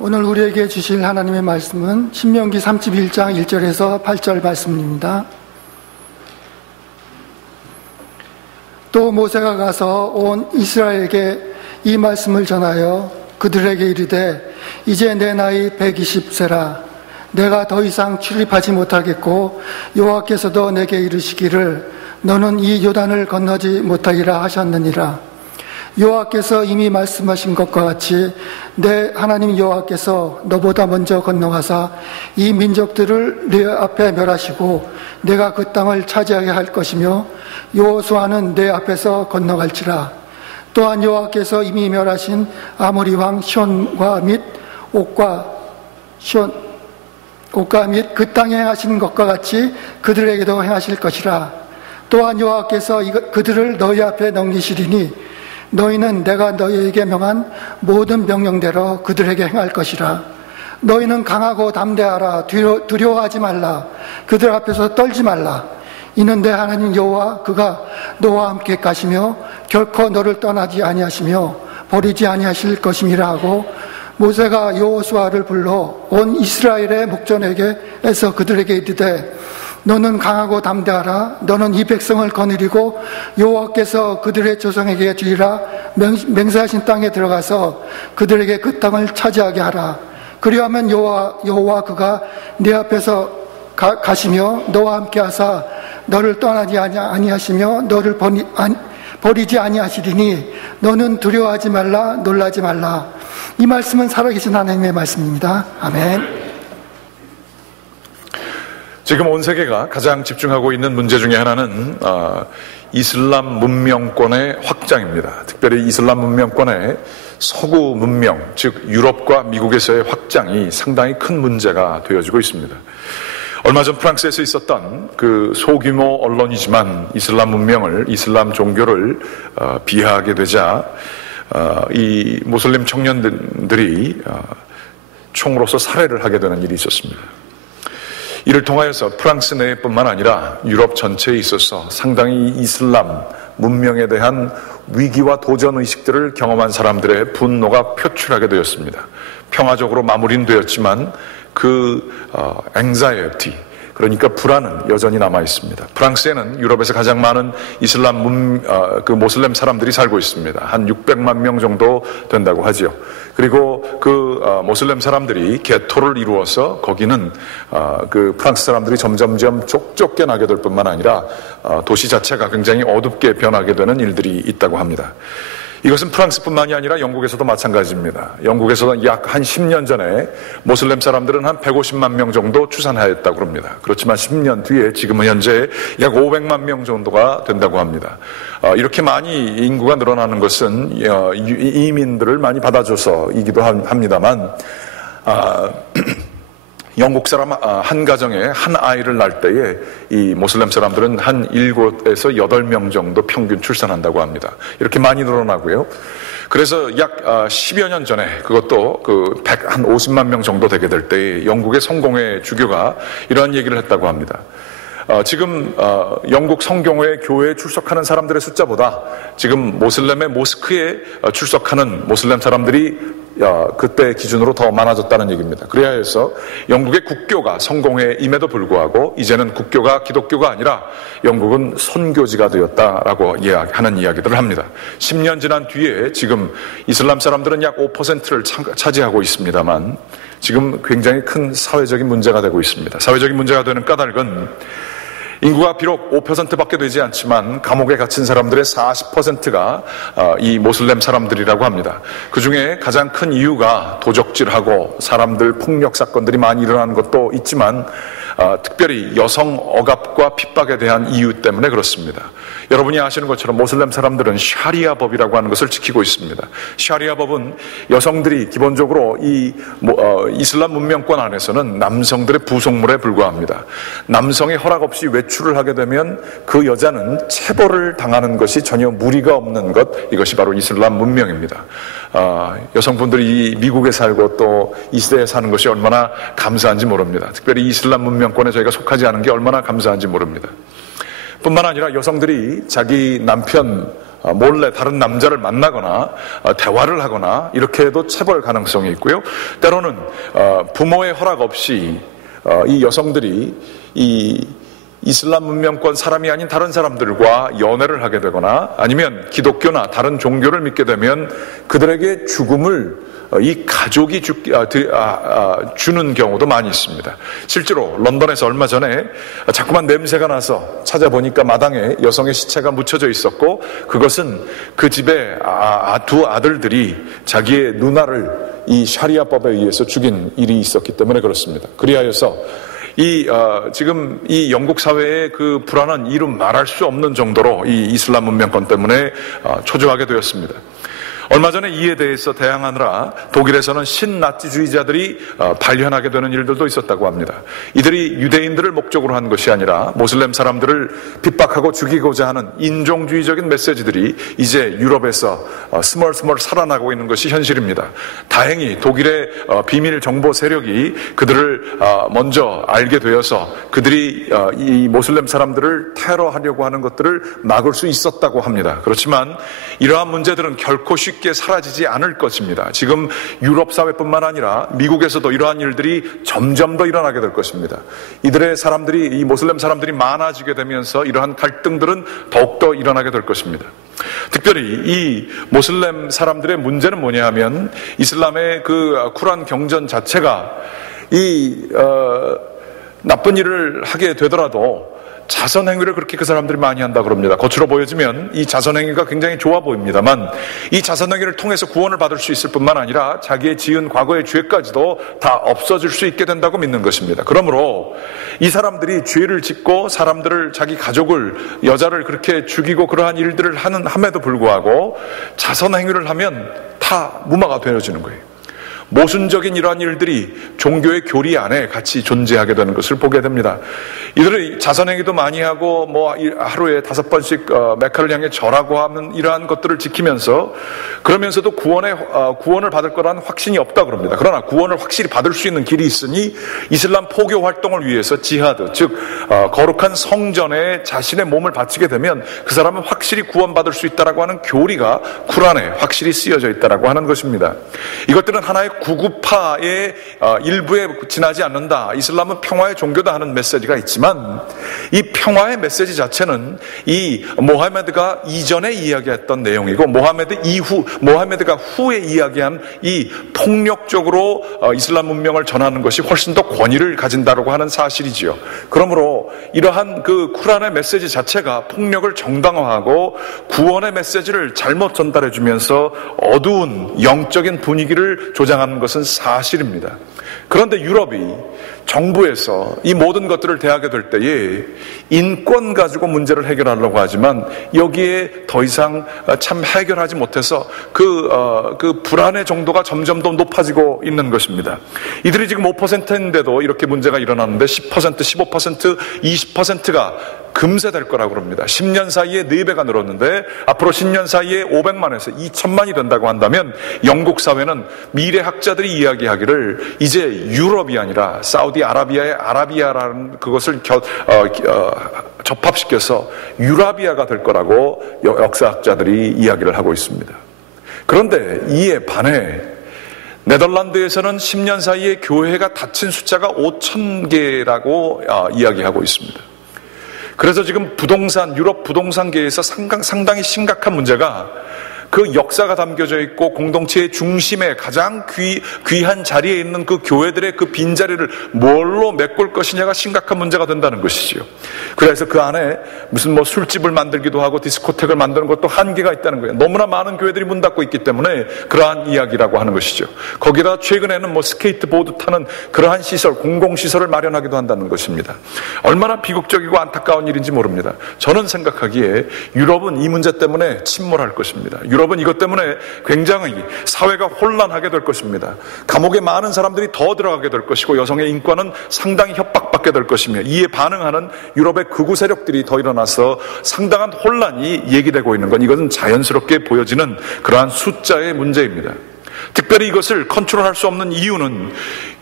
오늘 우리에게 주실 하나님의 말씀은 신명기 31장 1절에서 8절 말씀입니다. 또 모세가 가서 온 이스라엘에게 이 말씀을 전하여 그들에게 이르되 이제 내 나이 120세라 내가 더 이상 출입하지 못하겠고 여호와께서도 내게 이르시기를 너는 이 요단을 건너지 못하리라 하셨느니라. 여호와께서 이미 말씀하신 것과 같이 내 하나님 여호와께서 너보다 먼저 건너가사 이 민족들을 내 앞에 멸하시고 내가 그 땅을 차지하게 할 것이며 여호수아는 내 앞에서 건너갈지라. 또한 여호와께서 이미 멸하신 아모리 왕 시온과 및 옥과 및 그 땅에 행하신 것과 같이 그들에게도 행하실 것이라. 또한 여호와께서 그들을 너희 앞에 넘기시리니 너희는 내가 너희에게 명한 모든 명령대로 그들에게 행할 것이라. 너희는 강하고 담대하라. 두려워하지 말라. 그들 앞에서 떨지 말라. 이는 내 하나님 여호와 그가 너와 함께 가시며 결코 너를 떠나지 아니하시며 버리지 아니하실 것임이라 하고, 모세가 여호수아를 불러 온 이스라엘의 목전에게서 그들에게 이르되 너는 강하고 담대하라. 너는 이 백성을 거느리고 여호와께서 그들의 조상에게 주리라 맹세하신 땅에 들어가서 그들에게 그 땅을 차지하게 하라. 그리하면 여호와 그가 네 앞에서 가시며 너와 함께 하사 너를 떠나지 아니하시며 너를 버리지 아니하시리니 너는 두려워하지 말라. 놀라지 말라. 이 말씀은 살아계신 하나님의 말씀입니다. 아멘. 지금 온 세계가 가장 집중하고 있는 문제 중에 하나는 이슬람 문명권의 확장입니다. 특별히 이슬람 문명권의 서구 문명, 즉 유럽과 미국에서의 확장이 상당히 큰 문제가 되어지고 있습니다. 얼마 전 프랑스에서 있었던 그 소규모 언론이지만 이슬람 종교를 비하하게 되자 이 모슬림 청년들이 총으로서 살해를 하게 되는 일이 있었습니다. 이를 통하여서 프랑스 내뿐만 아니라 유럽 전체에 있어서 상당히 이슬람 문명에 대한 위기와 도전의식들을 경험한 사람들의 분노가 표출하게 되었습니다. 평화적으로 마무리는 되었지만 그 anxiety, 그러니까 불안은 여전히 남아 있습니다. 프랑스에는 유럽에서 가장 많은 모슬렘 사람들이 살고 있습니다. 한 600만 명 정도 된다고 하죠. 그리고 그 모슬렘 사람들이 개토를 이루어서 거기는 그 프랑스 사람들이 점점점 쫓겨나게 될 뿐만 아니라 도시 자체가 굉장히 어둡게 변하게 되는 일들이 있다고 합니다. 이것은 프랑스뿐만이 아니라 영국에서도 마찬가지입니다. 영국에서는 약 한 10년 전에 모슬렘 사람들은 한 150만 명 정도 추산하였다고 합니다. 그렇지만 10년 뒤에 지금은 현재 약 500만 명 정도가 된다고 합니다. 이렇게 많이 인구가 늘어나는 것은 이민들을 많이 받아줘서이기도 합니다만 영국 사람 한 가정에 한 아이를 낳을 때에 이 모슬렘 사람들은 한 7에서 8명 정도 평균 출산한다고 합니다. 이렇게 많이 늘어나고요. 그래서 약 10여 년 전에 그것도 한 50만 명 정도 되게 될 때에 영국의 성공회 주교가 이러한 얘기를 했다고 합니다. 지금 영국 성경회 교회에 출석하는 사람들의 숫자보다 지금 모슬렘의 모스크에 출석하는 모슬렘 사람들이 그때 기준으로 더 많아졌다는 얘기입니다. 그래야 해서 영국의 국교가 성공회임에도 불구하고 이제는 국교가 기독교가 아니라 영국은 선교지가 되었다라고 하는 이야기들을 합니다. 10년 지난 뒤에 지금 이슬람 사람들은 약 5%를 차지하고 있습니다만 지금 굉장히 큰 사회적인 문제가 되고 있습니다. 사회적인 문제가 되는 까닭은 인구가 비록 5%밖에 되지 않지만 감옥에 갇힌 사람들의 40%가 이 모슬렘 사람들이라고 합니다. 그 중에 가장 큰 이유가 도적질하고 사람들 폭력 사건들이 많이 일어나는 것도 있지만 특별히 여성 억압과 핍박에 대한 이유 때문에 그렇습니다. 여러분이 아시는 것처럼 모슬렘 사람들은 샤리아 법이라고 하는 것을 지키고 있습니다. 샤리아 법은 여성들이 기본적으로 이슬람 문명권 안에서는 남성들의 부속물에 불과합니다. 남성의 허락 없이 외출을 하게 되면 그 여자는 체벌을 당하는 것이 전혀 무리가 없는 것, 이것이 바로 이슬람 문명입니다. 여성분들이 미국에 살고 또 이 시대에 사는 것이 얼마나 감사한지 모릅니다. 특별히 이슬람 문명권에 저희가 속하지 않은 게 얼마나 감사한지 모릅니다. 뿐만 아니라 여성들이 자기 남편 몰래 다른 남자를 만나거나 대화를 하거나 이렇게 해도 체벌 가능성이 있고요. 때로는 부모의 허락 없이 이 여성들이 이 이슬람 문명권 사람이 아닌 다른 사람들과 연애를 하게 되거나 아니면 기독교나 다른 종교를 믿게 되면 그들에게 죽음을 이 가족이 주는 경우도 많이 있습니다. 실제로 런던에서 얼마 전에 자꾸만 냄새가 나서 찾아보니까 마당에 여성의 시체가 묻혀져 있었고, 그것은 그 집에 두 아들들이 자기의 누나를 이 샤리아법에 의해서 죽인 일이 있었기 때문에 그렇습니다. 그리하여서 지금 이 영국 사회의 그 불안한 이름 말할 수 없는 정도로 이 이슬람 문명권 때문에 초조하게 되었습니다. 얼마 전에 이에 대해서 대항하느라 독일에서는 신나치주의자들이 발현하게 되는 일들도 있었다고 합니다. 이들이 유대인들을 목적으로 한 것이 아니라 모슬렘 사람들을 핍박하고 죽이고자 하는 인종주의적인 메시지들이 이제 유럽에서 스멀스멀 살아나고 있는 것이 현실입니다. 다행히 독일의 비밀 정보 세력이 그들을 먼저 알게 되어서 그들이 이 모슬렘 사람들을 테러하려고 하는 것들을 막을 수 있었다고 합니다. 그렇지만 이러한 문제들은 결코 쉽게 사라지지 않을 것입니다. 지금 유럽 사회뿐만 아니라 미국에서도 이러한 일들이 점점 더 일어나게 될 것입니다. 이들의 사람들이, 이 모슬렘 사람들이 많아지게 되면서 이러한 갈등들은 더욱더 일어나게 될 것입니다. 특별히 이 모슬렘 사람들의 문제는 뭐냐 하면 이슬람의 그 쿠란 경전 자체가 나쁜 일을 하게 되더라도 자선행위를 그렇게 그 사람들이 많이 한다 그럽니다. 겉으로 보여지면 이 자선행위가 굉장히 좋아 보입니다만 이 자선행위를 통해서 구원을 받을 수 있을 뿐만 아니라 자기의 지은 과거의 죄까지도 다 없어질 수 있게 된다고 믿는 것입니다. 그러므로 이 사람들이 죄를 짓고 사람들을, 자기 가족을, 여자를 그렇게 죽이고 그러한 일들을 함에도 불구하고 자선행위를 하면 다 무마가 되어지는 거예요. 모순적인 이러한 일들이 종교의 교리 안에 같이 존재하게 되는 것을 보게 됩니다. 이들이 자선행위도 많이 하고 하루에 5번씩 메카를 향해 절하고 하는 이러한 것들을 지키면서, 그러면서도 구원을 받을 거라는 확신이 없다 그럽니다. 그러나 구원을 확실히 받을 수 있는 길이 있으니 이슬람 포교 활동을 위해서 지하드, 즉 거룩한 성전에 자신의 몸을 바치게 되면 그 사람은 확실히 구원받을 수 있다라고 하는 교리가 쿠란에 확실히 쓰여져 있다라고 하는 것입니다. 이것들은 하나의 구구파의 일부에 지나지 않는다. 이슬람은 평화의 종교다 하는 메시지가 있지만 이 평화의 메시지 자체는 이 모하메드가 이전에 이야기했던 내용이고 모하메드가 후에 이야기한 이 폭력적으로 이슬람 문명을 전하는 것이 훨씬 더 권위를 가진다고 하는 사실이지요. 그러므로 이러한 그 쿠란의 메시지 자체가 폭력을 정당화하고 구원의 메시지를 잘못 전달해 주면서 어두운 영적인 분위기를 조장하는 것은 사실입니다. 그런데 유럽이 정부에서 이 모든 것들을 대하게 될 때에 인권 가지고 문제를 해결하려고 하지만 여기에 더 이상 참 해결하지 못해서 그 불안의 정도가 점점 더 높아지고 있는 것입니다. 이들이 지금 5%인데도 이렇게 문제가 일어나는데 10%, 15%, 20%가 금세 될 거라고 합니다. 10년 사이에 4배가 늘었는데 앞으로 10년 사이에 500만에서 2천만이 된다고 한다면 영국 사회는 미래 학자들이 이야기하기를 이제 유럽이 아니라 사우디아라비아의 아라비아라는 그것을 접합시켜서 유라비아가 될 거라고 역사학자들이 이야기를 하고 있습니다. 그런데 이에 반해 네덜란드에서는 10년 사이에 교회가 닫힌 숫자가 5,000개라고 이야기하고 있습니다. 그래서 지금 유럽 부동산계에서 상당히 심각한 문제가 그 역사가 담겨져 있고 공동체의 중심에 가장 귀한 자리에 있는 그 교회들의 그 빈자리를 뭘로 메꿀 것이냐가 심각한 문제가 된다는 것이지요. 그래서 그 안에 무슨 술집을 만들기도 하고 디스코텍을 만드는 것도 한계가 있다는 거예요. 너무나 많은 교회들이 문 닫고 있기 때문에 그러한 이야기라고 하는 것이죠. 거기다 최근에는 스케이트보드 타는 그러한 시설, 공공시설을 마련하기도 한다는 것입니다. 얼마나 비극적이고 안타까운 일인지 모릅니다. 저는 생각하기에 유럽은 이 문제 때문에 침몰할 것입니다. 유럽은 이것 때문에 굉장히 사회가 혼란하게 될 것입니다. 감옥에 많은 사람들이 더 들어가게 될 것이고 여성의 인권은 상당히 협박받게 될 것이며 이에 반응하는 유럽의 극우 세력들이 더 일어나서 상당한 혼란이 얘기되고 있는 건 이것은 자연스럽게 보여지는 그러한 숫자의 문제입니다. 특별히 이것을 컨트롤할 수 없는 이유는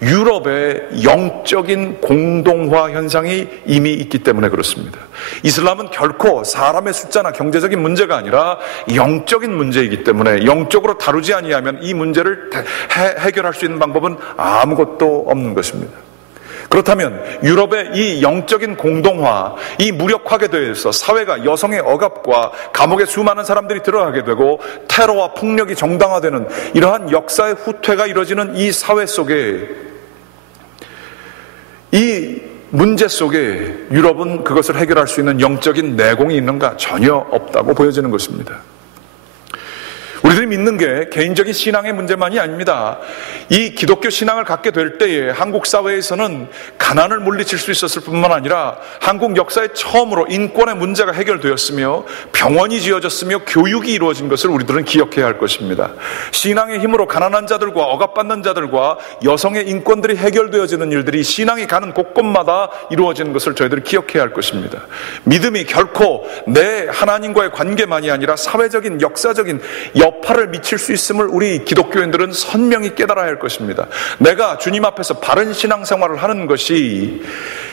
유럽의 영적인 공동화 현상이 이미 있기 때문에 그렇습니다. 이슬람은 결코 사람의 숫자나 경제적인 문제가 아니라 영적인 문제이기 때문에 영적으로 다루지 아니하면 이 문제를 해결할 수 있는 방법은 아무것도 없는 것입니다. 그렇다면 유럽의 이 영적인 공동화, 이 무력화에 대해서 사회가 여성의 억압과 감옥에 수많은 사람들이 들어가게 되고 테러와 폭력이 정당화되는 이러한 역사의 후퇴가 이루어지는 이 사회 속에, 이 문제 속에 유럽은 그것을 해결할 수 있는 영적인 내공이 있는가? 전혀 없다고 보여지는 것입니다. 우리들이 믿는 게 개인적인 신앙의 문제만이 아닙니다. 이 기독교 신앙을 갖게 될 때에 한국 사회에서는 가난을 물리칠 수 있었을 뿐만 아니라 한국 역사에 처음으로 인권의 문제가 해결되었으며 병원이 지어졌으며 교육이 이루어진 것을 우리들은 기억해야 할 것입니다. 신앙의 힘으로 가난한 자들과 억압받는 자들과 여성의 인권들이 해결되어지는 일들이 신앙이 가는 곳곳마다 이루어지는 것을 저희들이 기억해야 할 것입니다. 믿음이 결코 내 하나님과의 관계만이 아니라 사회적인 역사적인 여파를 미칠 수 있음을 우리 기독교인들은 선명히 깨달아야 할 것입니다. 내가 주님 앞에서 바른 신앙생활을 하는 것이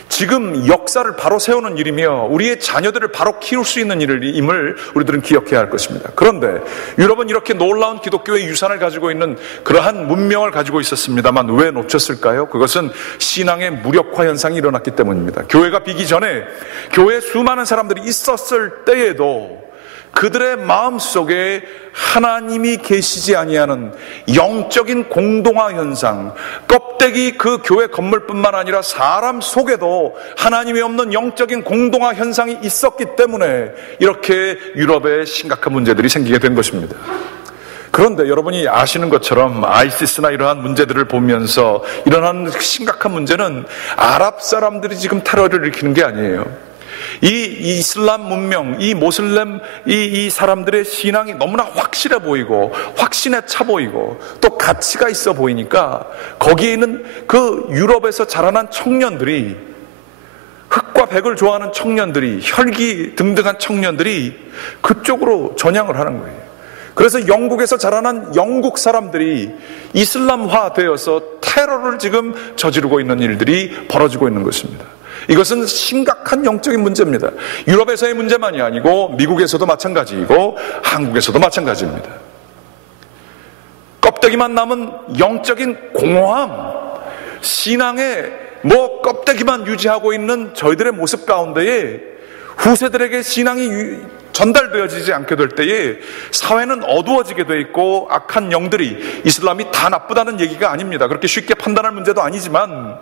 지금 역사를 바로 세우는 일이며 우리의 자녀들을 바로 키울 수 있는 일임을 우리들은 기억해야 할 것입니다. 그런데 유럽은 이렇게 놀라운 기독교의 유산을 가지고 있는 그러한 문명을 가지고 있었습니다만 왜 놓쳤을까요? 그것은 신앙의 무력화 현상이 일어났기 때문입니다. 교회가 비기 전에 교회에 수많은 사람들이 있었을 때에도 그들의 마음속에 하나님이 계시지 아니하는 영적인 공동화 현상, 껍데기 그 교회 건물뿐만 아니라 사람 속에도 하나님이 없는 영적인 공동화 현상이 있었기 때문에 이렇게 유럽에 심각한 문제들이 생기게 된 것입니다. 그런데 여러분이 아시는 것처럼 아이시스나 이러한 문제들을 보면서 일어나는 심각한 문제는 아랍 사람들이 지금 테러를 일으키는 게 아니에요. 이 이슬람 문명, 이 모슬렘, 이 사람들의 신앙이 너무나 확실해 보이고 확신에 차 보이고 또 가치가 있어 보이니까 거기에 있는 그 유럽에서 자라난 청년들이, 흑과 백을 좋아하는 청년들이, 혈기 등등한 청년들이 그쪽으로 전향을 하는 거예요. 그래서 영국에서 자라난 영국 사람들이 이슬람화 되어서 테러를 지금 저지르고 있는 일들이 벌어지고 있는 것입니다. 이것은 심각한 영적인 문제입니다. 유럽에서의 문제만이 아니고 미국에서도 마찬가지이고 한국에서도 마찬가지입니다. 껍데기만 남은 영적인 공허함, 신앙의 껍데기만 유지하고 있는 저희들의 모습 가운데에 후세들에게 신앙이 전달되어지지 않게 될 때에 사회는 어두워지게 돼 있고 악한 영들이, 이슬람이 다 나쁘다는 얘기가 아닙니다. 그렇게 쉽게 판단할 문제도 아니지만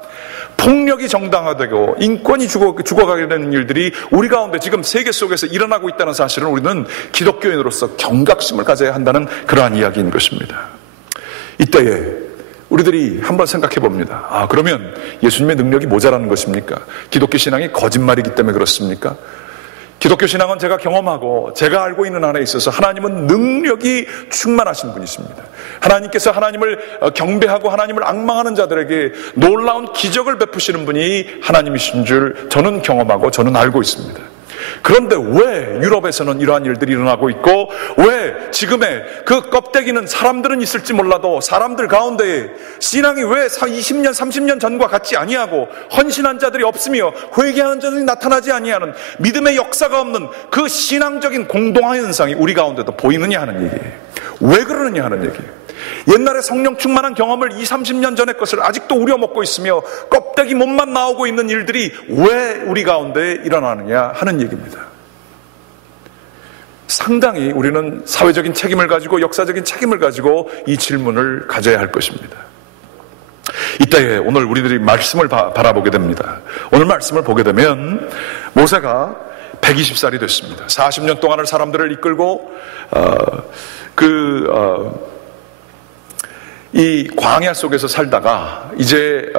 폭력이 정당화되고 인권이 죽어가게 되는 일들이 우리 가운데 지금 세계 속에서 일어나고 있다는 사실은 우리는 기독교인으로서 경각심을 가져야 한다는 그러한 이야기인 것입니다. 이때에 우리들이 한번 생각해 봅니다. 그러면 예수님의 능력이 모자라는 것입니까? 기독교 신앙이 거짓말이기 때문에 그렇습니까? 기독교 신앙은 제가 경험하고 제가 알고 있는 한에 있어서 하나님은 능력이 충만하신 분이십니다. 하나님께서 하나님을 경배하고 하나님을 앙망하는 자들에게 놀라운 기적을 베푸시는 분이 하나님이신 줄 저는 경험하고 저는 알고 있습니다. 그런데 왜 유럽에서는 이러한 일들이 일어나고 있고 왜 지금의 그 껍데기는 사람들은 있을지 몰라도 사람들 가운데에 신앙이 왜 20년 30년 전과 같지 아니하고 헌신한 자들이 없으며 회개하는 자들이 나타나지 아니하는 믿음의 역사가 없는 그 신앙적인 공동화 현상이 우리 가운데도 보이느냐 하는 얘기예요. 왜 그러느냐 하는 얘기예요. 옛날에 성령 충만한 경험을 20, 30년 전의 것을 아직도 우려먹고 있으며 껍데기 몸만 나오고 있는 일들이 왜 우리 가운데 일어나느냐 하는 얘기입니다. 상당히 우리는 사회적인 책임을 가지고 역사적인 책임을 가지고 이 질문을 가져야 할 것입니다. 이때에 오늘 우리들이 말씀을 바라보게 됩니다. 오늘 말씀을 보게 되면 모세가 120살이 됐습니다. 40년 동안을 사람들을 이끌고 이 광야 속에서 살다가 이제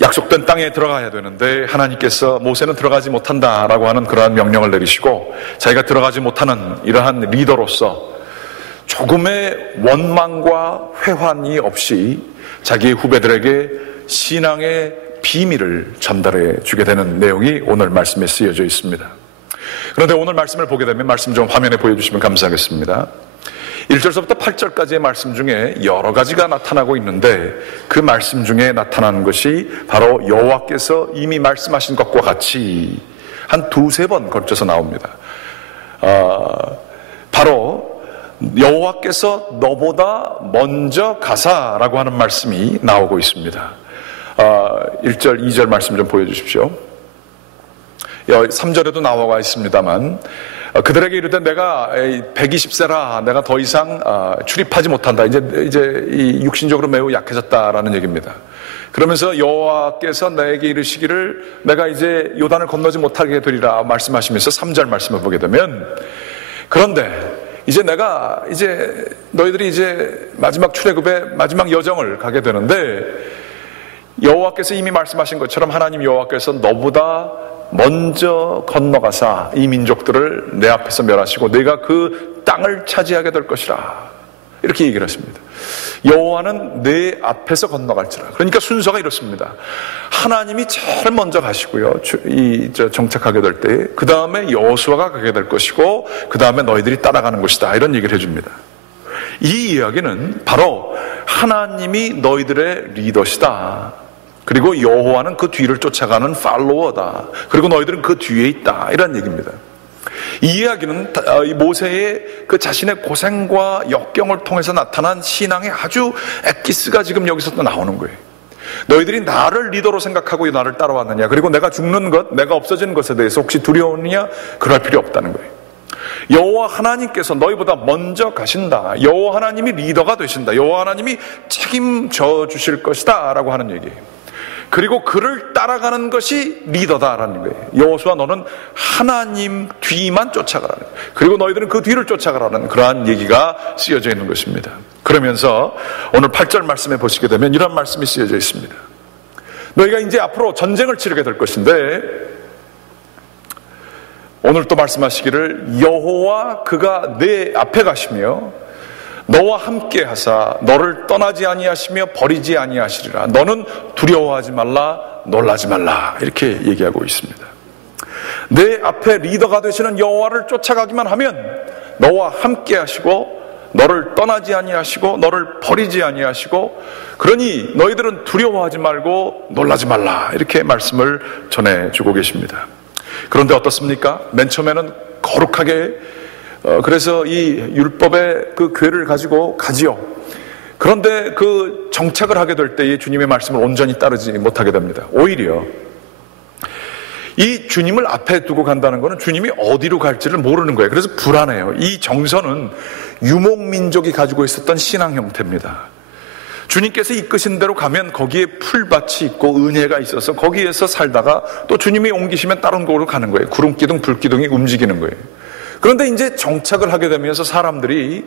약속된 땅에 들어가야 되는데 하나님께서 모세는 들어가지 못한다라고 하는 그러한 명령을 내리시고 자기가 들어가지 못하는 이러한 리더로서 조금의 원망과 회환이 없이 자기의 후배들에게 신앙의 비밀을 전달해 주게 되는 내용이 오늘 말씀에 쓰여져 있습니다. 그런데 오늘 말씀을 보게 되면 말씀 좀 화면에 보여주시면 감사하겠습니다. 1절서부터 8절까지의 말씀 중에 여러 가지가 나타나고 있는데 그 말씀 중에 나타나는 것이 바로 여호와께서 이미 말씀하신 것과 같이 한 두세 번 걸쳐서 나옵니다. 바로 여호와께서 너보다 먼저 가사라고 하는 말씀이 나오고 있습니다. 1절, 2절 말씀 좀 보여주십시오. 3절에도 나와 있습니다만 그들에게 이르되 내가 120세라 내가 더 이상 출입하지 못한다. 이제 이 육신적으로 매우 약해졌다라는 얘기입니다. 그러면서 여호와께서 나에게 이르시기를 내가 이제 요단을 건너지 못하게 되리라 말씀하시면서 3절 말씀을 보게 되면 그런데 이제 내가 이제 너희들이 이제 마지막 출애굽의 마지막 여정을 가게 되는데 여호와께서 이미 말씀하신 것처럼 하나님 여호와께서 너보다 먼저 건너가사 이 민족들을 내 앞에서 멸하시고 내가 그 땅을 차지하게 될 것이라 이렇게 얘기를 하십니다. 여호와는 내 앞에서 건너갈지라. 그러니까 순서가 이렇습니다. 하나님이 제일 먼저 가시고요. 정착하게 될 때 그 다음에 여호수아가 가게 될 것이고 그 다음에 너희들이 따라가는 것이다. 이런 얘기를 해줍니다. 이 이야기는 바로 하나님이 너희들의 리더시다. 그리고 여호와는 그 뒤를 쫓아가는 팔로워다. 그리고 너희들은 그 뒤에 있다. 이런 얘기입니다. 이 이야기는 모세의 그 자신의 고생과 역경을 통해서 나타난 신앙의 아주 엑기스가 지금 여기서도 나오는 거예요. 너희들이 나를 리더로 생각하고 나를 따라왔느냐, 그리고 내가 죽는 것, 내가 없어지는 것에 대해서 혹시 두려우느냐, 그럴 필요 없다는 거예요. 여호와 하나님께서 너희보다 먼저 가신다. 여호와 하나님이 리더가 되신다. 여호와 하나님이 책임져 주실 것이다 라고 하는 얘기예요. 그리고 그를 따라가는 것이 리더다라는 거예요. 여호수아 너는 하나님 뒤만 쫓아가라는 거예요. 그리고 너희들은 그 뒤를 쫓아가라는 그러한 얘기가 쓰여져 있는 것입니다. 그러면서 오늘 8절 말씀에 보시게 되면 이런 말씀이 쓰여져 있습니다. 너희가 이제 앞으로 전쟁을 치르게 될 것인데 오늘 또 말씀하시기를 여호와 그가 내 앞에 가시며 너와 함께 하사 너를 떠나지 아니하시며 버리지 아니하시리라. 너는 두려워하지 말라, 놀라지 말라. 이렇게 얘기하고 있습니다. 내 앞에 리더가 되시는 여호와를 쫓아가기만 하면 너와 함께 하시고 너를 떠나지 아니하시고 너를 버리지 아니하시고 그러니 너희들은 두려워하지 말고 놀라지 말라. 이렇게 말씀을 전해주고 계십니다. 그런데 어떻습니까? 맨 처음에는 거룩하게 그래서 이 율법의 그 궤를 가지고 가지요. 그런데 그 정착을 하게 될 때에 주님의 말씀을 온전히 따르지 못하게 됩니다. 오히려 이 주님을 앞에 두고 간다는 것은 주님이 어디로 갈지를 모르는 거예요. 그래서 불안해요. 이 정서는 유목민족이 가지고 있었던 신앙 형태입니다. 주님께서 이끄신 대로 가면 거기에 풀밭이 있고 은혜가 있어서 거기에서 살다가 또 주님이 옮기시면 다른 곳으로 가는 거예요. 구름기둥, 불기둥이 움직이는 거예요. 그런데 이제 정착을 하게 되면서 사람들이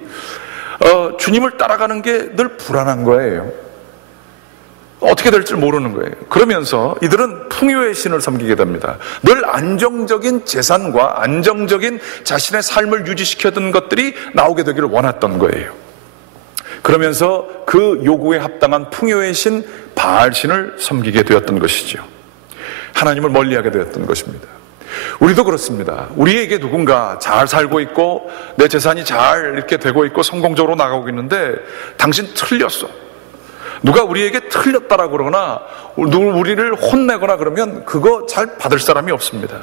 주님을 따라가는 게 늘 불안한 거예요. 어떻게 될지 모르는 거예요. 그러면서 이들은 풍요의 신을 섬기게 됩니다. 늘 안정적인 재산과 안정적인 자신의 삶을 유지시켜둔 것들이 나오게 되기를 원했던 거예요. 그러면서 그 요구에 합당한 풍요의 신 바알신을 섬기게 되었던 것이죠. 하나님을 멀리하게 되었던 것입니다. 우리도 그렇습니다. 우리에게 누군가 잘 살고 있고 내 재산이 잘 이렇게 되고 있고 성공적으로 나가고 있는데 당신 틀렸어. 누가 우리에게 틀렸다라고 그러거나 우리를 혼내거나 그러면 그거 잘 받을 사람이 없습니다.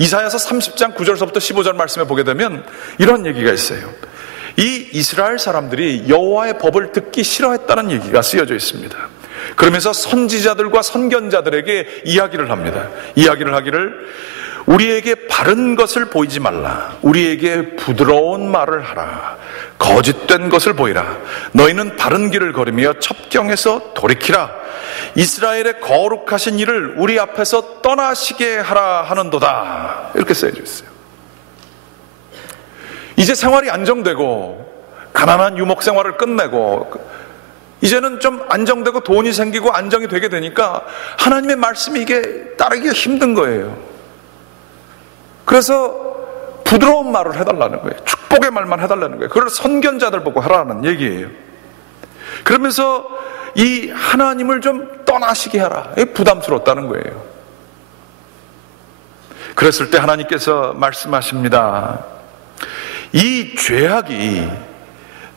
이사야서 30장 9절서부터 15절 말씀에 보게 되면 이런 얘기가 있어요. 이 이스라엘 사람들이 여호와의 법을 듣기 싫어했다는 얘기가 쓰여져 있습니다. 그러면서 선지자들과 선견자들에게 이야기를 합니다. 이야기를 하기를 우리에게 바른 것을 보이지 말라. 우리에게 부드러운 말을 하라. 거짓된 것을 보이라. 너희는 바른 길을 걸으며 첩경에서 돌이키라. 이스라엘의 거룩하신 일을 우리 앞에서 떠나시게 하라 하는도다. 이렇게 써져 있어요. 이제 생활이 안정되고 가난한 유목 생활을 끝내고 이제는 좀 안정되고 돈이 생기고 안정이 되게 되니까 하나님의 말씀이 이게 따르기가 힘든 거예요. 그래서 부드러운 말을 해달라는 거예요. 축복의 말만 해달라는 거예요. 그걸 선견자들 보고 하라는 얘기예요. 그러면서 이 하나님을 좀 떠나시게 하라. 부담스럽다는 거예요. 그랬을 때 하나님께서 말씀하십니다. 이 죄악이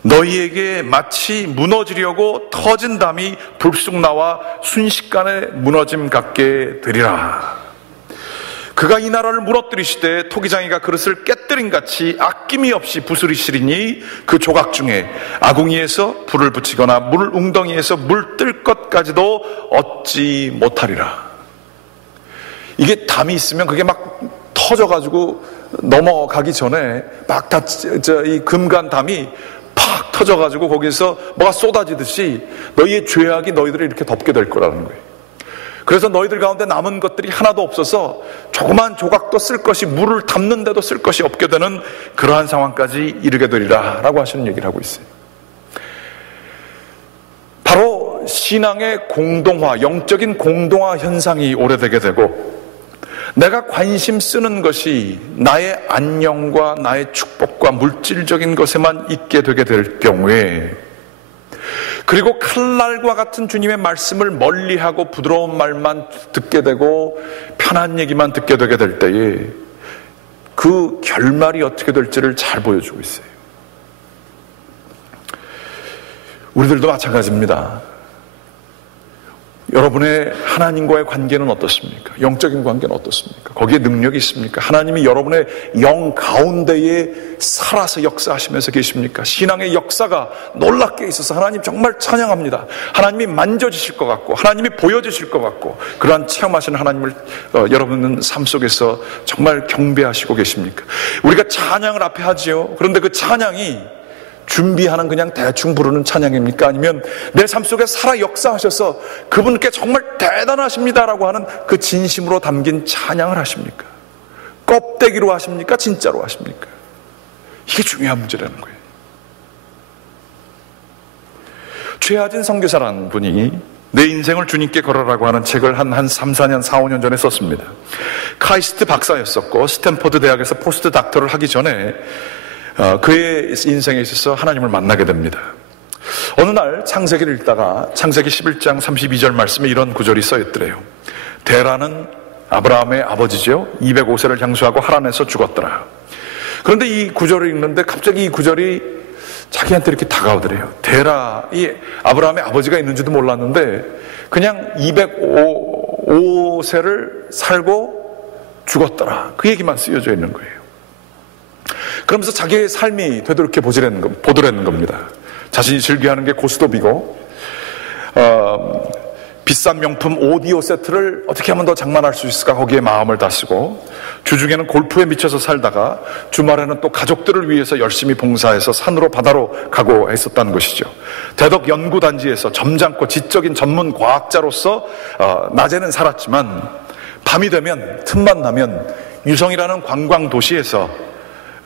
너희에게 마치 무너지려고 터진 담이 불쑥 나와 순식간에 무너짐 같게 되리라. 그가 이 나라를 무너뜨리시되 토기장이가 그릇을 깨뜨린 같이 아낌이 없이 부수리시리니 그 조각 중에 아궁이에서 불을 붙이거나 물 웅덩이에서 물 뜰 것까지도 얻지 못하리라. 이게 담이 있으면 그게 막 터져가지고 넘어가기 전에 막 다 이 금간 담이 팍 터져가지고 거기서 뭐가 쏟아지듯이 너희의 죄악이 너희들을 이렇게 덮게 될 거라는 거예요. 그래서 너희들 가운데 남은 것들이 하나도 없어서 조그만 조각도 쓸 것이, 물을 담는데도 쓸 것이 없게 되는 그러한 상황까지 이르게 되리라 라고 하시는 얘기를 하고 있어요. 바로 신앙의 공동화, 영적인 공동화 현상이 오래되게 되고 내가 관심 쓰는 것이 나의 안녕과 나의 축복과 물질적인 것에만 있게 되게 될 경우에, 그리고 칼날과 같은 주님의 말씀을 멀리하고 부드러운 말만 듣게 되고 편한 얘기만 듣게 되게 될 때에 그 결말이 어떻게 될지를 잘 보여주고 있어요. 우리들도 마찬가지입니다. 여러분의 하나님과의 관계는 어떻습니까? 영적인 관계는 어떻습니까? 거기에 능력이 있습니까? 하나님이 여러분의 영 가운데에 살아서 역사하시면서 계십니까? 신앙의 역사가 놀랍게 있어서 하나님 정말 찬양합니다. 하나님이 만져주실 것 같고 하나님이 보여주실 것 같고 그러한 체험하시는 하나님을 여러분은 삶 속에서 정말 경배하시고 계십니까? 우리가 찬양을 앞에 하지요. 그런데 그 찬양이 준비하는 그냥 대충 부르는 찬양입니까? 아니면 내 삶 속에 살아 역사하셔서 그분께 정말 대단하십니다라고 하는 그 진심으로 담긴 찬양을 하십니까? 껍데기로 하십니까? 진짜로 하십니까? 이게 중요한 문제라는 거예요. 최하진 선교사라는 분이 내 인생을 주님께 걸어라고 하는 책을 한 3, 4년, 4, 5년 전에 썼습니다. 카이스트 박사였었고 스탠포드 대학에서 포스트 닥터를 하기 전에 그의 인생에 있어서 하나님을 만나게 됩니다. 어느 날 창세기를 읽다가 창세기 11장 32절 말씀에 이런 구절이 써있더래요. 데라는 아브라함의 아버지죠. 205세를 향수하고 하란에서 죽었더라. 그런데 이 구절을 읽는데 갑자기 이 구절이 자기한테 이렇게 다가오더래요. 데라, 이 아브라함의 아버지가 있는지도 몰랐는데 그냥 205세를 살고 죽었더라. 그 얘기만 쓰여져 있는 거예요. 그러면서 자기의 삶이 되도록해 보더라는 겁니다. 자신이 즐겨하는 게 고스톱이고 비싼 명품 오디오 세트를 어떻게 하면 더 장만할 수 있을까 거기에 마음을 다 쓰고 주중에는 골프에 미쳐서 살다가 주말에는 또 가족들을 위해서 열심히 봉사해서 산으로 바다로 가고 했었다는 것이죠. 대덕 연구단지에서 점잖고 지적인 전문 과학자로서 낮에는 살았지만 밤이 되면 틈만 나면 유성이라는 관광 도시에서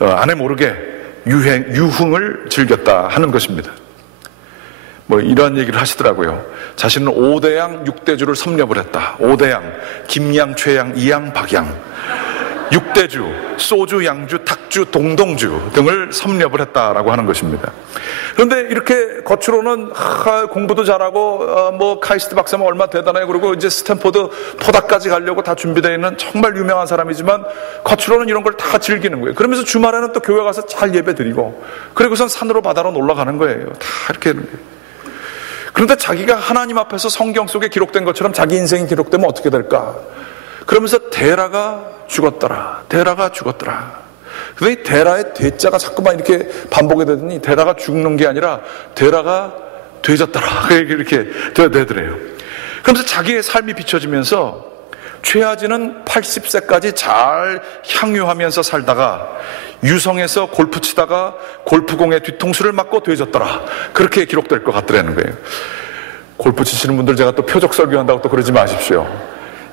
아내 모르게 유흥을 즐겼다 하는 것입니다. 뭐 이런 얘기를 하시더라고요. 자신은 5대양 6대주를 섭렵을 했다. 5대양, 김양, 최양, 이양, 박양 6대주, 소주, 양주, 탁주, 동동주 등을 섭렵을 했다라고 하는 것입니다. 그런데 이렇게 겉으로는 공부도 잘하고 뭐 카이스트 박사면 얼마 대단해 그러고 이제 스탠포드 포닥까지 가려고 다 준비되어 있는 정말 유명한 사람이지만 겉으로는 이런 걸 다 즐기는 거예요. 그러면서 주말에는 또 교회 가서 잘 예배 드리고 그리고선 산으로 바다로 놀러 가는 거예요. 다 이렇게 하는 거예요. 그런데 자기가 하나님 앞에서 성경 속에 기록된 것처럼 자기 인생이 기록되면 어떻게 될까? 그러면서 데라가 죽었더라. 데라가 죽었더라. 근데 이 데라의 대자가 자꾸만 이렇게 반복이 되더니 데라가 죽는 게 아니라 데라가 되졌더라. 이렇게 되더래요. 그러면서 자기의 삶이 비춰지면서 최하진은 80세까지 잘 향유하면서 살다가 유성에서 골프 치다가 골프공에 뒤통수를 맞고 되졌더라. 그렇게 기록될 것 같더라는 거예요. 골프 치시는 분들 제가 또 표적 설교한다고 또 그러지 마십시오.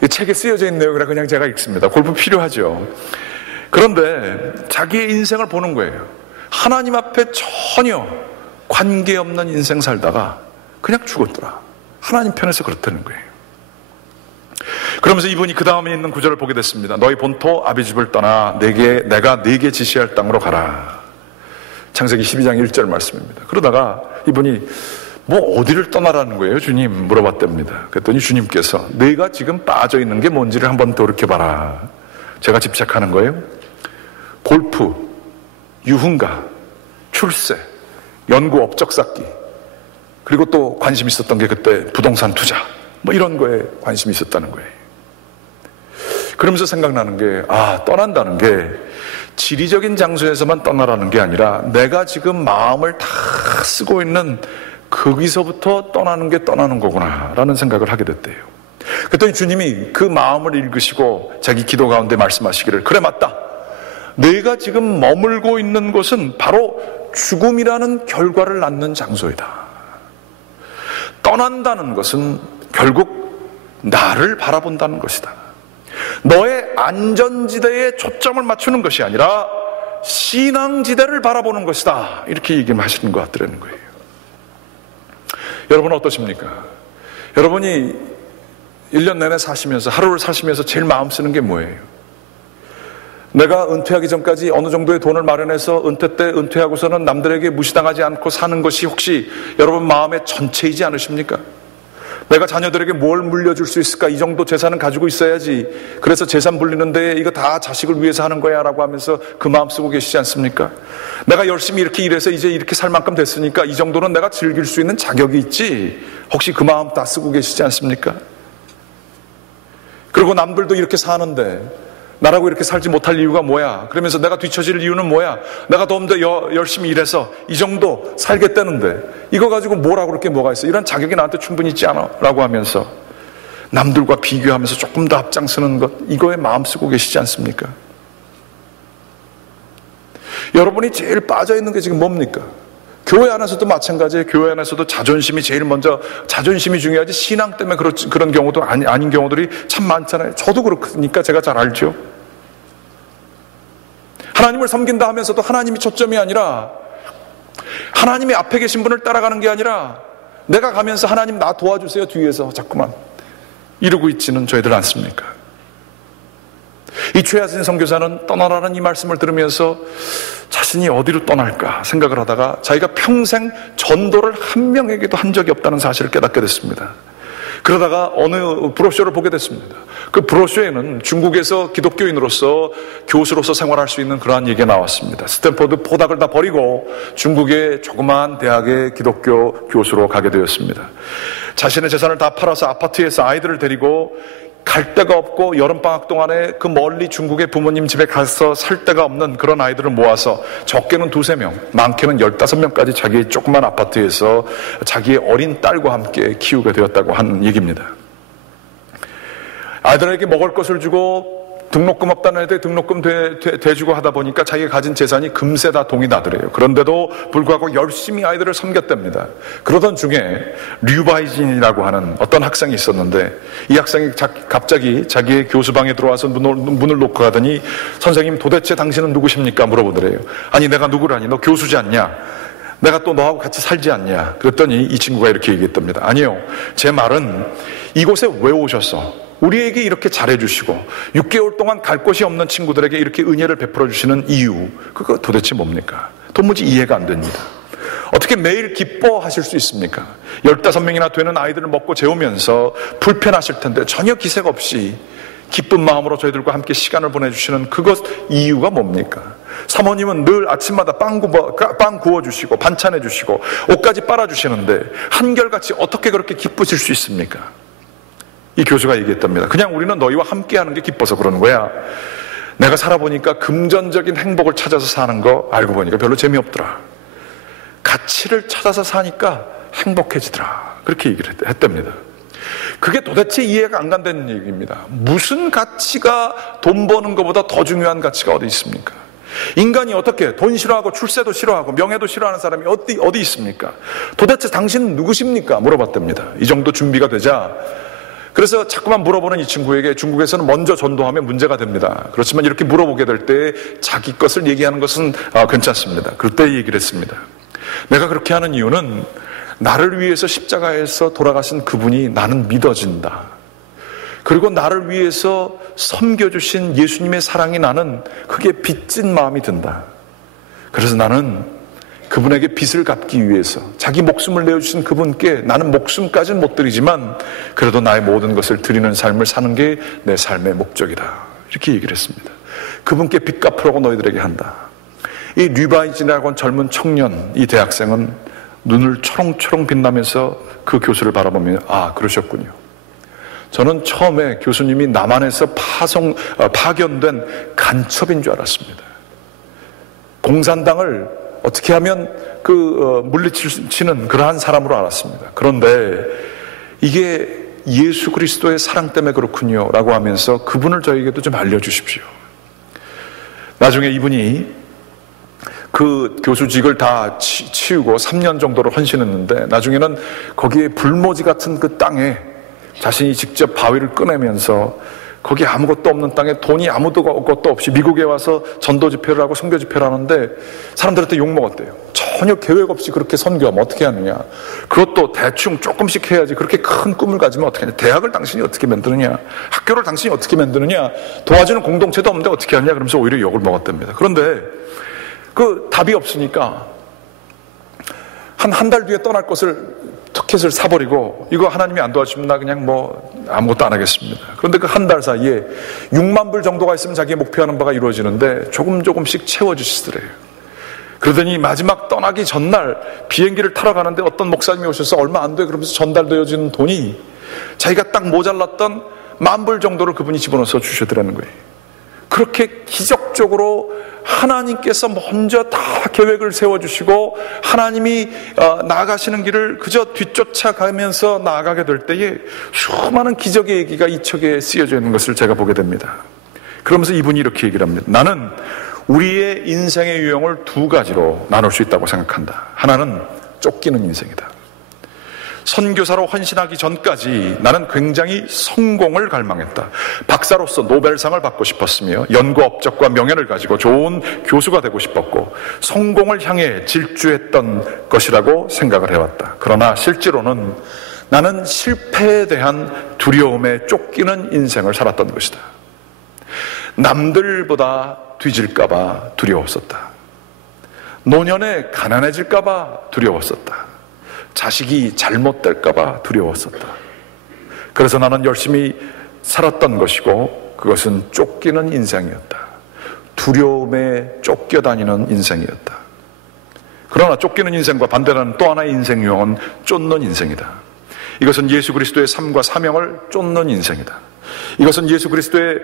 이 책에 쓰여져 있는 내용이라 그냥 제가 읽습니다. 골프 필요하죠. 그런데 자기의 인생을 보는 거예요. 하나님 앞에 전혀 관계없는 인생 살다가 그냥 죽었더라. 하나님 편에서 그렇다는 거예요. 그러면서 이분이 그 다음에 있는 구절을 보게 됐습니다. 너희 본토 아비집을 떠나 내가 네게 지시할 땅으로 가라. 창세기 12장 1절 말씀입니다. 그러다가 이분이 뭐 어디를 떠나라는 거예요 주님 물어봤답니다. 그랬더니 주님께서 네가 지금 빠져있는 게 뭔지를 한번 돌이켜봐라. 제가 집착하는 거예요. 골프, 유흥가, 출세 연구 업적 쌓기, 그리고 또 관심 있었던 게 그때 부동산 투자, 뭐 이런 거에 관심이 있었다는 거예요. 그러면서 생각나는 게, 떠난다는 게 지리적인 장소에서만 떠나라는 게 아니라 내가 지금 마음을 다 쓰고 있는 거기서부터 떠나는 게 떠나는 거구나 라는 생각을 하게 됐대요. 그랬더니 주님이 그 마음을 읽으시고 자기 기도 가운데 말씀하시기를, 그래 맞다, 내가 지금 머물고 있는 곳은 바로 죽음이라는 결과를 낳는 장소이다. 떠난다는 것은 결국 나를 바라본다는 것이다. 너의 안전지대에 초점을 맞추는 것이 아니라 신앙지대를 바라보는 것이다. 이렇게 얘기를 하시는 것 같더라는 거예요. 여러분은 어떠십니까? 여러분이 1년 내내 사시면서, 하루를 사시면서 제일 마음 쓰는 게 뭐예요? 내가 은퇴하기 전까지 어느 정도의 돈을 마련해서 은퇴 때 은퇴하고서는 남들에게 무시당하지 않고 사는 것이 혹시 여러분 마음의 전체이지 않으십니까? 내가 자녀들에게 뭘 물려줄 수 있을까? 이 정도 재산은 가지고 있어야지. 그래서 재산 불리는데 이거 다 자식을 위해서 하는 거야 라고 하면서 그 마음 쓰고 계시지 않습니까? 내가 열심히 이렇게 일해서 이제 이렇게 살 만큼 됐으니까 이 정도는 내가 즐길 수 있는 자격이 있지. 혹시 그 마음 다 쓰고 계시지 않습니까? 그리고 남들도 이렇게 사는데 나라고 이렇게 살지 못할 이유가 뭐야? 그러면서 내가 뒤처질 이유는 뭐야? 내가 좀 더 열심히 일해서 이 정도 살겠다는데 이거 가지고 뭐라고 그렇게 뭐가 있어? 이런 자격이 나한테 충분히 있지 않아? 라고 하면서 남들과 비교하면서 조금 더 앞장서는 것, 이거에 마음 쓰고 계시지 않습니까? 여러분이 제일 빠져있는 게 지금 뭡니까? 교회 안에서도 마찬가지예요. 교회 안에서도 자존심이 제일 먼저, 자존심이 중요하지 신앙 때문에 그런 경우도 아닌 경우들이 참 많잖아요. 저도 그렇으니까 제가 잘 알죠. 하나님을 섬긴다 하면서도 하나님이 초점이 아니라, 하나님이 앞에 계신 분을 따라가는 게 아니라 내가 가면서 하나님 나 도와주세요 뒤에서 자꾸만 이러고 있지는 저희들 않습니까? 이 최하진 선교사는 떠나라는 이 말씀을 들으면서 자신이 어디로 떠날까 생각을 하다가 자기가 평생 전도를 한 명에게도 한 적이 없다는 사실을 깨닫게 됐습니다. 그러다가 어느 브로셔를 보게 됐습니다. 그 브로셔에는 중국에서 기독교인으로서 교수로서 생활할 수 있는 그러한 얘기가 나왔습니다. 스탠포드 포닥을 다 버리고 중국의 조그마한 대학의 기독교 교수로 가게 되었습니다. 자신의 재산을 다 팔아서 아파트에서 아이들을 데리고 갈 데가 없고 여름방학 동안에 그 멀리 중국의 부모님 집에 가서 살 데가 없는 그런 아이들을 모아서 적게는 2-3명, 많게는 15명까지 자기의 조그만 아파트에서 자기의 어린 딸과 함께 키우게 되었다고 하는 얘기입니다. 아이들에게 먹을 것을 주고 등록금 없다는 애들 등록금 대주고 하다 보니까 자기가 가진 재산이 금세 다 동이 나더래요. 그런데도 불구하고 열심히 아이들을 섬겼답니다. 그러던 중에 류바이진이라고 하는 어떤 학생이 있었는데 이 학생이 갑자기 자기의 교수방에 들어와서 문을 놓고 가더니 선생님 도대체 당신은 누구십니까? 물어보더래요. 아니 내가 누구라니? 너 교수지 않냐? 내가 또 너하고 같이 살지 않냐? 그랬더니 이 친구가 이렇게 얘기했답니다. 아니요, 제 말은 이곳에 왜 오셨어? 우리에게 이렇게 잘해주시고 6개월 동안 갈 곳이 없는 친구들에게 이렇게 은혜를 베풀어 주시는 이유, 그거 도대체 뭡니까? 도무지 이해가 안 됩니다. 어떻게 매일 기뻐하실 수 있습니까? 15명이나 되는 아이들을 먹고 재우면서 불편하실 텐데 전혀 기색 없이 기쁜 마음으로 저희들과 함께 시간을 보내주시는 그것 이유가 뭡니까? 사모님은 늘 아침마다 빵 구워주시고 반찬해주시고 옷까지 빨아주시는데 한결같이 어떻게 그렇게 기쁘실 수 있습니까? 이 교수가 얘기했답니다. 그냥 우리는 너희와 함께하는 게 기뻐서 그러는 거야. 내가 살아보니까 금전적인 행복을 찾아서 사는 거 알고 보니까 별로 재미없더라. 가치를 찾아서 사니까 행복해지더라. 그렇게 얘기를 했답니다. 그게 도대체 이해가 안 간다는 얘기입니다. 무슨 가치가 돈 버는 것보다 더 중요한 가치가 어디 있습니까? 인간이 어떻게 돈 싫어하고 출세도 싫어하고 명예도 싫어하는 사람이 어디 있습니까? 도대체 당신은 누구십니까? 물어봤답니다. 이 정도 준비가 되자 그래서 자꾸만 물어보는 이 친구에게 중국에서는 먼저 전도하면 문제가 됩니다. 그렇지만 이렇게 물어보게 될 때 자기 것을 얘기하는 것은 괜찮습니다. 그때 얘기를 했습니다. 내가 그렇게 하는 이유는 나를 위해서 십자가에서 돌아가신 그분이 나는 믿어진다. 그리고 나를 위해서 섬겨주신 예수님의 사랑이 나는 그게 빚진 마음이 든다. 그래서 나는 그분에게 빚을 갚기 위해서 자기 목숨을 내어주신 그분께 나는 목숨까지는 못 드리지만 그래도 나의 모든 것을 드리는 삶을 사는 게 내 삶의 목적이다. 이렇게 얘기를 했습니다. 그분께 빚 갚으라고 너희들에게 한다. 이 류바이진이라고 하는 젊은 청년, 이 대학생은 눈을 초롱초롱 빛나면서 그 교수를 바라보며 아, 그러셨군요. 저는 처음에 교수님이 남한에서 파견된 간첩인 줄 알았습니다. 공산당을 어떻게 하면 물리치는 그러한 사람으로 알았습니다. 그런데 이게 예수 그리스도의 사랑 때문에 그렇군요 라고 하면서 그분을 저에게도 좀 알려주십시오. 나중에 이분이 그 교수직을 다 치우고 3년 정도를 헌신했는데 나중에는 거기에 불모지 같은 그 땅에 자신이 직접 바위를 꺼내면서 거기 아무것도 없는 땅에 돈이 아무것도 없이 미국에 와서 전도 집회를 하고 선교 집회를 하는데 사람들한테 욕먹었대요. 전혀 계획 없이 그렇게 선교하면 어떻게 하느냐. 그것도 대충 조금씩 해야지. 그렇게 큰 꿈을 가지면 어떻게 하냐. 대학을 당신이 어떻게 만드느냐. 학교를 당신이 어떻게 만드느냐. 도와주는 공동체도 없는데 어떻게 하느냐. 그러면서 오히려 욕을 먹었답니다. 그런데 그 답이 없으니까 한 달 뒤에 떠날 것을 티켓을 사버리고 이거 하나님이 안 도와주면 나 그냥 아무것도 안 하겠습니다. 그런데 그 한 달 사이에 6만 불 정도가 있으면 자기가 목표하는 바가 이루어지는데 조금씩 채워주시더래요. 그러더니 마지막 떠나기 전날 비행기를 타러 가는데 어떤 목사님이 오셔서 얼마 안 돼 그러면서 전달되어지는 돈이 자기가 딱 모자랐던 10,000불 정도를 그분이 집어넣어서 주시더라는 거예요. 그렇게 기적적으로 하나님께서 먼저 다 계획을 세워주시고 하나님이 나아가시는 길을 그저 뒤쫓아가면서 나아가게 될 때에 수많은 기적의 얘기가 이 책에 쓰여져 있는 것을 제가 보게 됩니다. 그러면서 이분이 이렇게 얘기를 합니다. 나는 우리의 인생의 유형을 2가지로 나눌 수 있다고 생각한다. 하나는 쫓기는 인생이다. 선교사로 헌신하기 전까지 나는 굉장히 성공을 갈망했다. 박사로서 노벨상을 받고 싶었으며 연구 업적과 명예를 가지고 좋은 교수가 되고 싶었고 성공을 향해 질주했던 것이라고 생각을 해왔다. 그러나 실제로는 나는 실패에 대한 두려움에 쫓기는 인생을 살았던 것이다. 남들보다 뒤질까봐 두려웠었다. 노년에 가난해질까봐 두려웠었다. 자식이 잘못될까봐 두려웠었다. 그래서 나는 열심히 살았던 것이고 그것은 쫓기는 인생이었다. 두려움에 쫓겨다니는 인생이었다. 그러나 쫓기는 인생과 반대라는 또 하나의 인생 유형은 쫓는 인생이다. 이것은 예수 그리스도의 삶과 사명을 쫓는 인생이다. 이것은 예수 그리스도의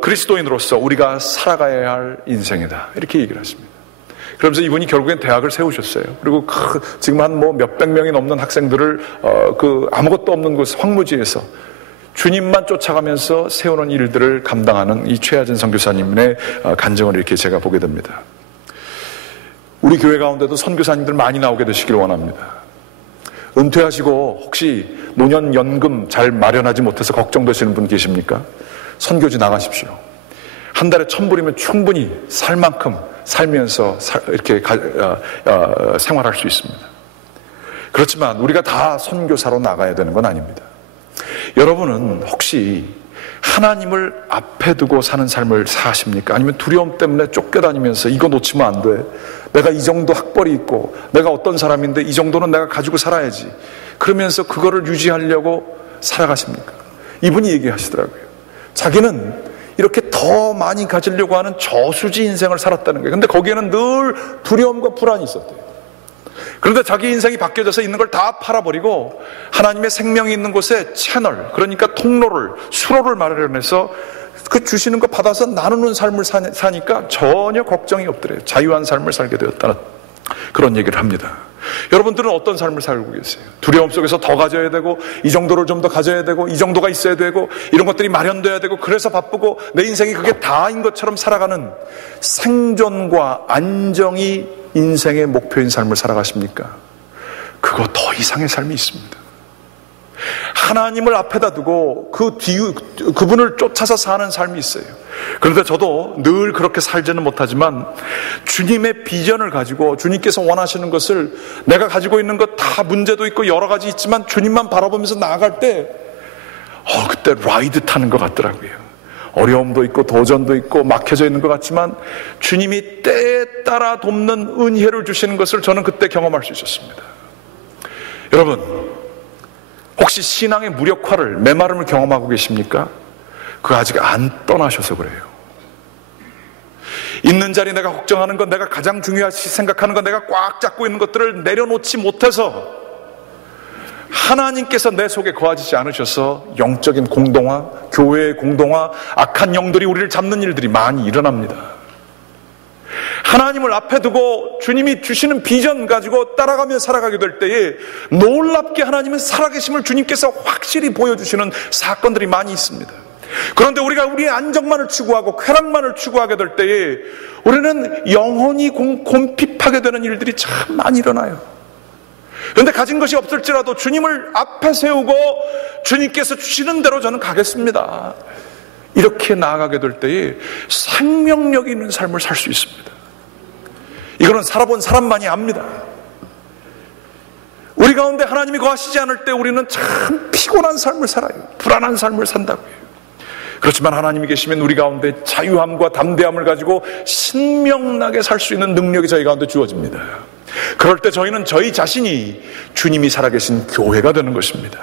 그리스도인으로서 우리가 살아가야 할 인생이다. 이렇게 얘기를 하십니다. 그러면서 이분이 결국엔 대학을 세우셨어요. 그리고 지금 한 몇백 명이 넘는 학생들을 아무것도 없는 곳 황무지에서 주님만 쫓아가면서 세우는 일들을 감당하는 이 최하진 선교사님의 간증을 이렇게 제가 보게 됩니다. 우리 교회 가운데도 선교사님들 많이 나오게 되시길 원합니다. 은퇴하시고 혹시 노년연금 잘 마련하지 못해서 걱정되시는 분 계십니까? 선교지 나가십시오. 한 달에 1,000불이면 충분히 살 만큼 살면서 이렇게 생활할 수 있습니다. 그렇지만 우리가 다 선교사로 나가야 되는 건 아닙니다. 여러분은 혹시 하나님을 앞에 두고 사는 삶을 사십니까? 아니면 두려움 때문에 쫓겨다니면서 이거 놓치면 안 돼. 내가 이 정도 학벌이 있고 내가 어떤 사람인데 이 정도는 내가 가지고 살아야지. 그러면서 그거를 유지하려고 살아가십니까? 이분이 얘기하시더라고요. 자기는 이렇게 더 많이 가지려고 하는 저수지 인생을 살았다는 거예요. 근데 거기에는 늘 두려움과 불안이 있었대요. 그런데 자기 인생이 바뀌어져서 있는 걸 다 팔아버리고 하나님의 생명이 있는 곳에 채널, 그러니까 통로를, 수로를 마련해서 그 주시는 거 받아서 나누는 삶을 사니까 전혀 걱정이 없더래요. 자유한 삶을 살게 되었다는 그런 얘기를 합니다. 여러분들은 어떤 삶을 살고 계세요? 두려움 속에서 더 가져야 되고 이 정도를 좀 더 가져야 되고 이 정도가 있어야 되고 이런 것들이 마련돼야 되고 그래서 바쁘고 내 인생이 그게 다인 것처럼 살아가는 생존과 안정이 인생의 목표인 삶을 살아가십니까? 그거 더 이상의 삶이 있습니다. 하나님을 앞에다 두고 그분을 쫓아서 사는 삶이 있어요. 그런데 저도 늘 그렇게 살지는 못하지만 주님의 비전을 가지고 주님께서 원하시는 것을 내가 가지고 있는 것 다 문제도 있고 여러 가지 있지만 주님만 바라보면서 나아갈 때 그때 라이드 타는 것 같더라고요. 어려움도 있고 도전도 있고 막혀져 있는 것 같지만 주님이 때에 따라 돕는 은혜를 주시는 것을 저는 그때 경험할 수 있었습니다. 여러분, 혹시 신앙의 무력화를, 메마름을 경험하고 계십니까? 그거 아직 안 떠나셔서 그래요. 있는 자리 내가 걱정하는 것, 내가 가장 중요하시 생각하는 것, 내가 꽉 잡고 있는 것들을 내려놓지 못해서 하나님께서 내 속에 거하시지 않으셔서 영적인 공동화, 교회의 공동화, 악한 영들이 우리를 잡는 일들이 많이 일어납니다. 하나님을 앞에 두고 주님이 주시는 비전 가지고 따라가며 살아가게 될 때에 놀랍게 하나님은 살아계심을 주님께서 확실히 보여주시는 사건들이 많이 있습니다. 그런데 우리가 우리의 안정만을 추구하고 쾌락만을 추구하게 될 때에 우리는 영혼이 곰핍하게 되는 일들이 참 많이 일어나요. 그런데 가진 것이 없을지라도 주님을 앞에 세우고 주님께서 주시는 대로 저는 가겠습니다, 이렇게 나아가게 될 때에 생명력이 있는 삶을 살 수 있습니다. 이거는 살아본 사람만이 압니다. 우리 가운데 하나님이 거하시지 않을 때 우리는 참 피곤한 삶을 살아요. 불안한 삶을 산다고요. 그렇지만 하나님이 계시면 우리 가운데 자유함과 담대함을 가지고 신명나게 살 수 있는 능력이 저희 가운데 주어집니다. 그럴 때 저희는 저희 자신이 주님이 살아계신 교회가 되는 것입니다.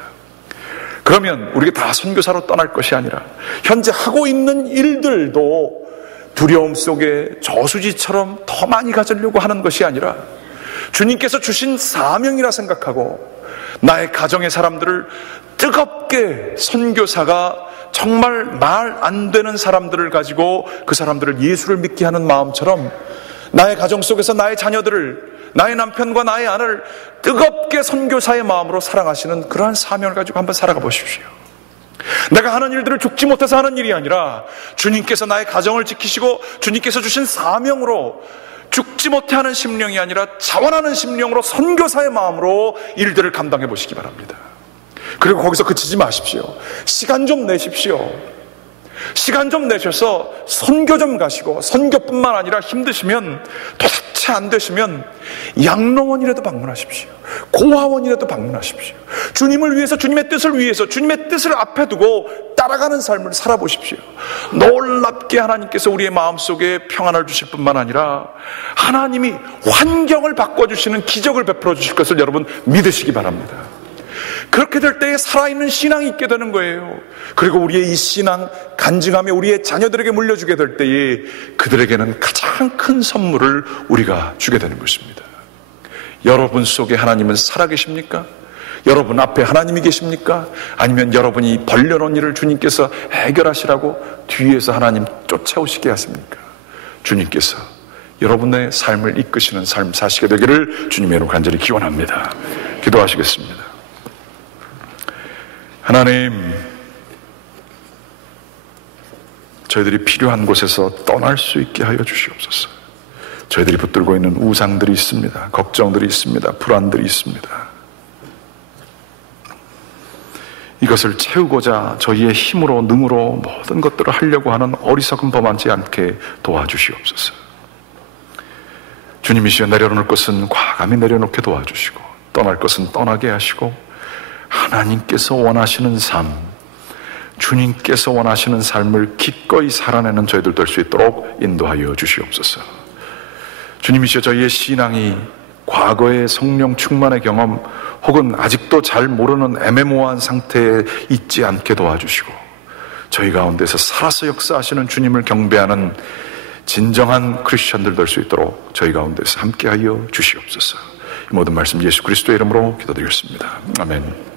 그러면 우리가 다 선교사로 떠날 것이 아니라 현재 하고 있는 일들도 두려움 속에 저수지처럼 더 많이 가지려고 하는 것이 아니라 주님께서 주신 사명이라 생각하고 나의 가정의 사람들을 뜨겁게 선교사가 정말 말 안 되는 사람들을 가지고 그 사람들을 예수를 믿게 하는 마음처럼 나의 가정 속에서 나의 자녀들을, 나의 남편과 나의 아내를 뜨겁게 선교사의 마음으로 사랑하시는 그러한 사명을 가지고 한번 살아가 보십시오. 내가 하는 일들을 죽지 못해서 하는 일이 아니라 주님께서 나의 가정을 지키시고 주님께서 주신 사명으로 죽지 못해 하는 심령이 아니라 자원하는 심령으로 선교사의 마음으로 일들을 감당해 보시기 바랍니다. 그리고 거기서 그치지 마십시오. 시간 좀 내십시오. 시간 좀 내셔서 선교 좀 가시고, 선교뿐만 아니라 힘드시면, 도대체 안 되시면 양로원이라도 방문하십시오. 고아원이라도 방문하십시오. 주님을 위해서, 주님의 뜻을 위해서, 주님의 뜻을 앞에 두고 따라가는 삶을 살아보십시오. 놀랍게 하나님께서 우리의 마음속에 평안을 주실 뿐만 아니라 하나님이 환경을 바꿔주시는 기적을 베풀어 주실 것을 여러분 믿으시기 바랍니다. 그렇게 될 때에 살아있는 신앙이 있게 되는 거예요. 그리고 우리의 이 신앙 간증하며 우리의 자녀들에게 물려주게 될 때에 그들에게는 가장 큰 선물을 우리가 주게 되는 것입니다. 여러분 속에 하나님은 살아계십니까? 여러분 앞에 하나님이 계십니까? 아니면 여러분이 벌려놓은 일을 주님께서 해결하시라고 뒤에서 하나님 쫓아오시게 하십니까? 주님께서 여러분의 삶을 이끄시는 삶 사시게 되기를 주님의 이름으로 간절히 기원합니다. 기도하시겠습니다. 하나님, 저희들이 필요한 곳에서 떠날 수 있게 하여 주시옵소서. 저희들이 붙들고 있는 우상들이 있습니다. 걱정들이 있습니다. 불안들이 있습니다. 이것을 채우고자 저희의 힘으로 능으로 모든 것들을 하려고 하는 어리석은 범하지 않게 도와주시옵소서. 주님이시여, 내려놓을 것은 과감히 내려놓게 도와주시고 떠날 것은 떠나게 하시고 하나님께서 원하시는 삶, 주님께서 원하시는 삶을 기꺼이 살아내는 저희들 될 수 있도록 인도하여 주시옵소서. 주님이시여, 저희의 신앙이 과거의 성령 충만의 경험 혹은 아직도 잘 모르는 애매모호한 상태에 있지 않게 도와주시고 저희 가운데서 살아서 역사하시는 주님을 경배하는 진정한 크리스천들 될 수 있도록 저희 가운데서 함께하여 주시옵소서. 이 모든 말씀 예수 그리스도의 이름으로 기도드리겠습니다. 아멘.